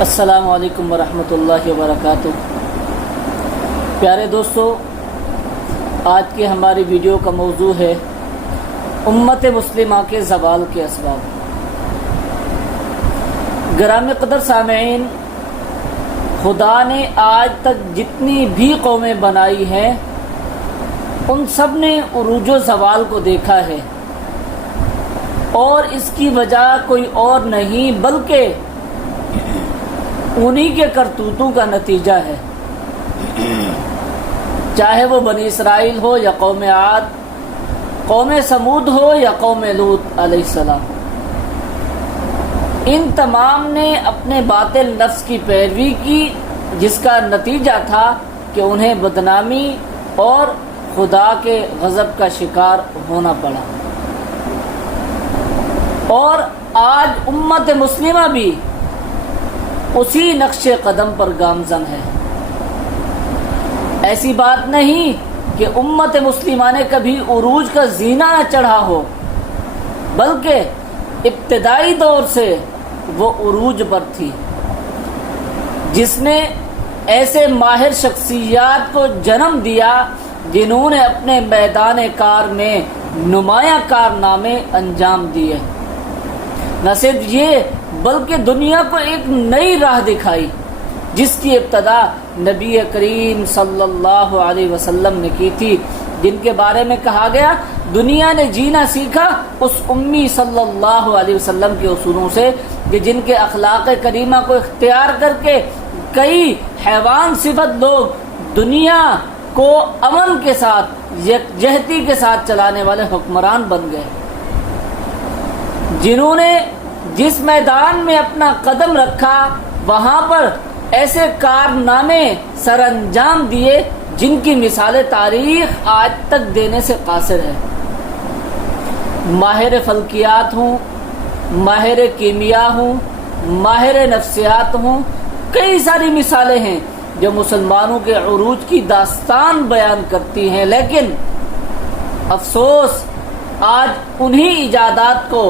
السلام علیکم ورحمۃ اللہ وبرکاتہ۔ پیارے دوستو، آج کی ہماری ویڈیو کا موضوع ہے امت مسلمہ کے زوال کے اسباب۔ گرامی قدر سامعین، خدا نے آج تک جتنی بھی قومیں بنائی ہیں ان سب نے عروج و زوال کو دیکھا ہے، اور اس کی وجہ کوئی اور نہیں بلکہ انہی کے کرتوتوں کا نتیجہ ہے، چاہے وہ بنی اسرائیل ہو یا قوم عاد، قوم سمود ہو یا قوم لوط علیہ السلام۔ ان تمام نے اپنے باطل نفس کی پیروی کی، جس کا نتیجہ تھا کہ انہیں بدنامی اور خدا کے غضب کا شکار ہونا پڑا۔ اور آج امت مسلمہ بھی اسی نقش قدم پر گامزن ہے۔ ایسی بات نہیں کہ امت مسلمہ نے کبھی عروج کا زینہ نہ چڑھا ہو، بلکہ ابتدائی دور سے وہ عروج پر تھی، جس نے ایسے ماہر شخصیات کو جنم دیا جنہوں نے اپنے میدان کار میں نمایاں کارنامے انجام دیے۔ نہ صرف یہ بلکہ دنیا کو ایک نئی راہ دکھائی، جس کی ابتدا نبی کریم صلی اللہ علیہ وسلم نے کی تھی، جن کے بارے میں کہا گیا دنیا نے جینا سیکھا اس امی صلی اللہ علیہ وسلم کے اصولوں سے، کہ جن کے اخلاق کریمہ کو اختیار کر کے کئی حیوان صفت لوگ دنیا کو امن کے ساتھ یکجہتی کے ساتھ چلانے والے حکمران بن گئے، جنہوں نے جس میدان میں اپنا قدم رکھا وہاں پر ایسے کارنامے سر انجام دیے جن کی مثالیں تاریخ آج تک دینے سے قاصر ہے۔ ماہر فلکیات ہوں، ماہر کیمیا ہوں، ماہر نفسیات ہوں، کئی ساری مثالیں ہیں جو مسلمانوں کے عروج کی داستان بیان کرتی ہیں، لیکن افسوس آج انہی ایجادات کو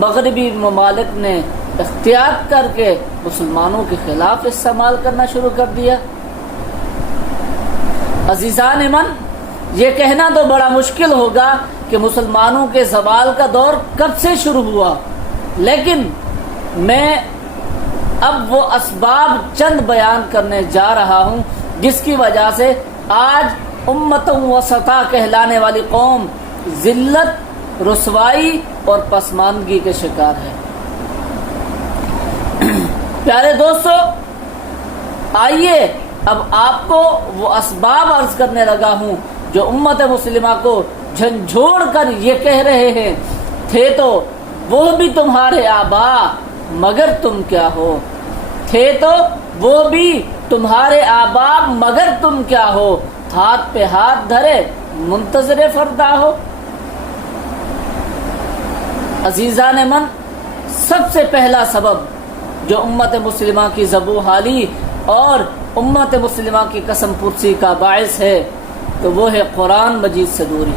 مغربی ممالک نے اختیار کر کے مسلمانوں کے خلاف استعمال کرنا شروع کر دیا۔ عزیزان من، یہ کہنا تو بڑا مشکل ہوگا کہ مسلمانوں کے زوال کا دور کب سے شروع ہوا، لیکن میں اب وہ اسباب چند بیان کرنے جا رہا ہوں جس کی وجہ سے آج امت وسطیٰ کہلانے والی قوم ذلت، رسوائی اور پسماندگی کے شکار ہے۔ پیارے دوستو، آئیے اب آپ کو وہ اسباب عرض کرنے لگا ہوں جو امت مسلمہ کو جھنجھوڑ کر یہ کہہ رہے ہیں، تھے تو وہ بھی تمہارے آبا مگر تم کیا ہو، تھے تو وہ بھی تمہارے آبا مگر تم کیا ہو، ہاتھ پہ ہاتھ دھرے منتظر فردا ہو۔ عزیزان من، سب سے پہلا سبب جو امت مسلمہ کی زبوں حالی اور امت مسلمہ کی قسم پرسی کا باعث ہے تو وہ ہے قرآن مجید سے دوری۔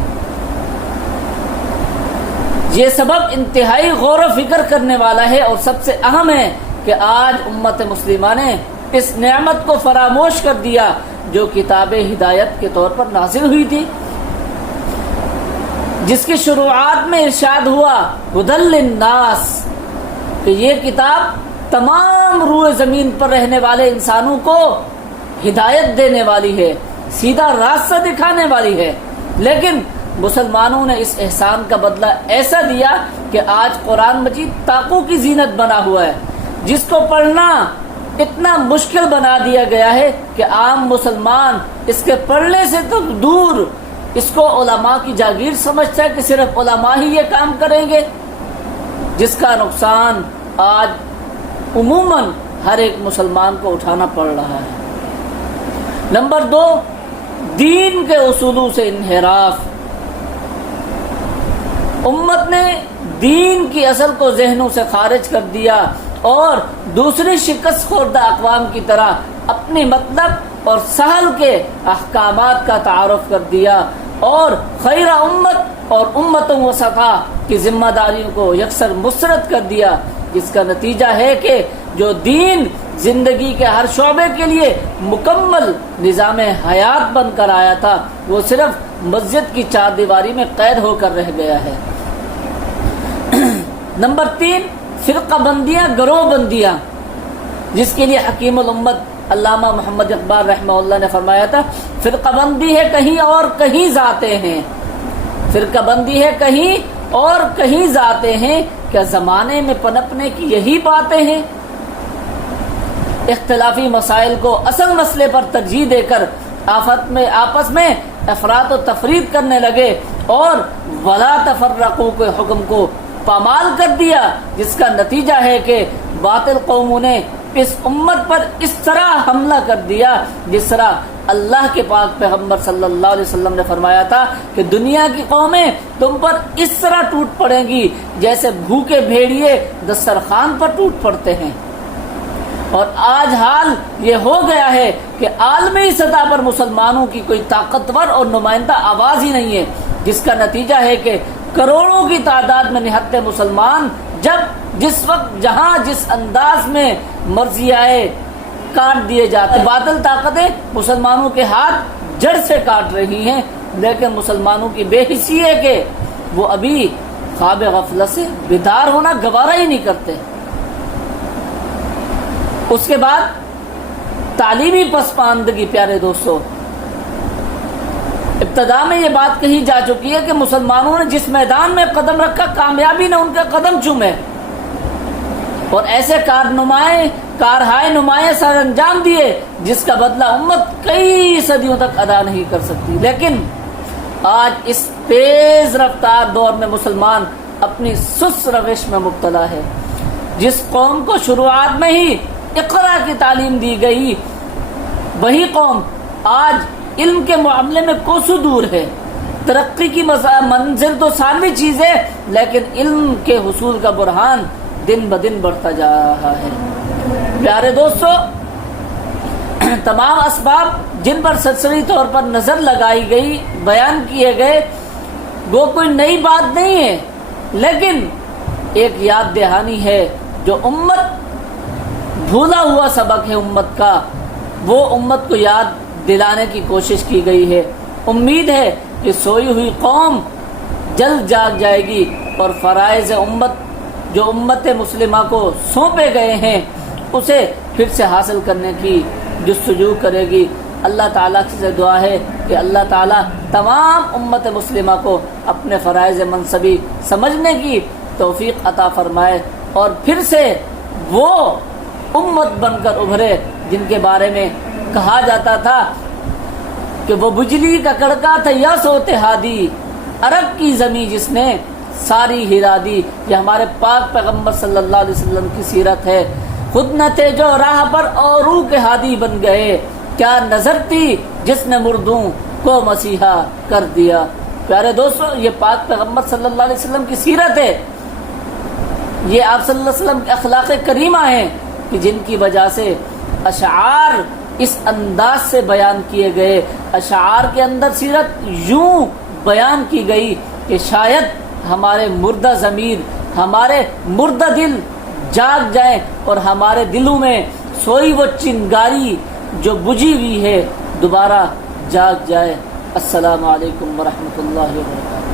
یہ سبب انتہائی غور و فکر کرنے والا ہے اور سب سے اہم ہے کہ آج امت مسلمہ نے اس نعمت کو فراموش کر دیا جو کتاب ہدایت کے طور پر نازل ہوئی تھی، جس کی شروعات میں ارشاد ہوا ہدی للناس، کہ یہ کتاب تمام روئے زمین پر رہنے والے انسانوں کو ہدایت دینے والی ہے، سیدھا راستہ دکھانے والی ہے۔ لیکن مسلمانوں نے اس احسان کا بدلہ ایسا دیا کہ آج قرآن مجید طاقوں کی زینت بنا ہوا ہے، جس کو پڑھنا اتنا مشکل بنا دیا گیا ہے کہ عام مسلمان اس کے پڑھنے سے تو دور اس کو علماء کی جاگیر سمجھتا ہے کہ صرف علماء ہی یہ کام کریں گے، جس کا نقصان آج عموماً ہر ایک مسلمان کو اٹھانا پڑ رہا ہے۔ نمبر 2، دین کے اصولوں سے انحراف۔ امت نے دین کی اصل کو ذہنوں سے خارج کر دیا اور دوسری شکست خوردہ اقوام کی طرح اپنی مطلب اور سہل کے احکامات کا تعارف کر دیا، اور خیر امت اور امتوں وسطیٰ کی ذمہ داریوں کو یکسر مسرت کر دیا، جس کا نتیجہ ہے کہ جو دین زندگی کے ہر شعبے کے لیے مکمل نظام حیات بن کر آیا تھا، وہ صرف مسجد کی چار دیواری میں قید ہو کر رہ گیا ہے۔ نمبر 3، فرقہ بندیاں، گروہ بندیاں، جس کے لیے حکیم الامت علامہ محمد اقبال رحمہ اللہ نے فرمایا تھا، فرقہ بندی ہے کہیں اور کہیں ذاتیں ہیں، فرقہ بندی ہے کہیں اور کہیں ذاتیں ہیں، کیا زمانے میں پنپنے کی یہی باتیں ہیں؟ اختلافی مسائل کو اصل مسئلے پر ترجیح دے کر آپس میں افراط و تفرید کرنے لگے اور ولا تفرقوا کے حکم کو پامال کر دیا، جس کا نتیجہ ہے کہ باطل قوموں نے اس امت پر اس طرح حملہ کر دیا جس طرح اللہ کے پاک پیغمبر صلی اللہ علیہ وسلم نے فرمایا تھا کہ دنیا کی قومیں تم پر اس طرح ٹوٹ پڑیں گی جیسے بھوکے بھیڑیے دسترخوان پر ٹوٹ پڑتے ہیں۔ اور آج حال یہ ہو گیا ہے کہ عالمی سطح پر مسلمانوں کی کوئی طاقتور اور نمائندہ آواز ہی نہیں ہے، جس کا نتیجہ ہے کہ کروڑوں کی تعداد میں نہتے مسلمان جس وقت جہاں جس انداز میں مرضی آئے کاٹ دیے جاتے، باطل طاقتیں مسلمانوں کے ہاتھ جڑ سے کاٹ رہی ہیں، لیکن مسلمانوں کی بے حسی ہے کہ وہ ابھی خواب غفلت سے بیدار ہونا گوارا ہی نہیں کرتے۔ اس کے بعد تعلیمی پسماندگی، پیارے دوستو، ابتدا میں یہ بات کہی جا چکی ہے کہ مسلمانوں نے جس میدان میں قدم رکھا کامیابی نے ان کے قدم چومے اور ایسے کارہائے نمایاں سر انجام دیے جس کا بدلہ امت کئی صدیوں تک ادا نہیں کر سکتی۔ لیکن آج اس تیز رفتار دور میں مسلمان اپنی سست روش میں مبتلا ہے۔ جس قوم کو شروعات میں ہی اقرا کی تعلیم دی گئی، وہی قوم آج علم کے معاملے میں کوسوں دور ہے۔ ترقی کی منزل تو ثانوی چیز ہے، لیکن علم کے حصول کا برہان دن بدن بڑھتا جا رہا ہے۔ پیارے دوستو، تمام اسباب جن پر سرسری طور پر نظر لگائی گئی، بیان کیے گئے، وہ کوئی نئی بات نہیں ہے، لیکن ایک یاد دہانی ہے جو امت بھولا ہوا سبق ہے امت کا، وہ امت کو یاد دلانے کی کوشش کی گئی ہے۔ امید ہے کہ سوئی ہوئی قوم جلد جاگ جائے گی اور فرائض امت جو امت مسلمہ کو سونپے گئے ہیں اسے پھر سے حاصل کرنے کی جستجو کرے گی۔ اللہ تعالیٰ سے دعا ہے کہ اللہ تعالیٰ تمام امت مسلمہ کو اپنے فرائض منصبی سمجھنے کی توفیق عطا فرمائے اور پھر سے وہ امت بن کر ابھرے جن کے بارے میں کہا جاتا تھا کہ وہ بجلی کا کڑکا تھا یا سوتے ہادی، عرب کی زمین جس نے ساری ہرا دی۔ یہ ہمارے پاک پیغمبر صلی اللہ علیہ وسلم کی سیرت ہے۔ خود نہ تھے جو راہ پر اوروں کے ہادی بن گئے، کیا نظر تھی جس نے مردوں کو مسیحا کر دیا۔ پیارے دوستو، یہ پاک پیغمبر صلی اللہ علیہ وسلم کی سیرت ہے، یہ آپ صلی اللہ علیہ وسلم کے اخلاق کریمہ ہیں کہ جن کی وجہ سے اشعار اس انداز سے بیان کیے گئے، اشعار کے اندر سیرت یوں بیان کی گئی کہ شاید ہمارے مردہ ضمیر، ہمارے مردہ دل جاگ جائیں اور ہمارے دلوں میں سوئی وہ چنگاری جو بجھی ہوئی ہے دوبارہ جاگ جائے۔ السلام علیکم ورحمۃ اللہ وبرکاتہ۔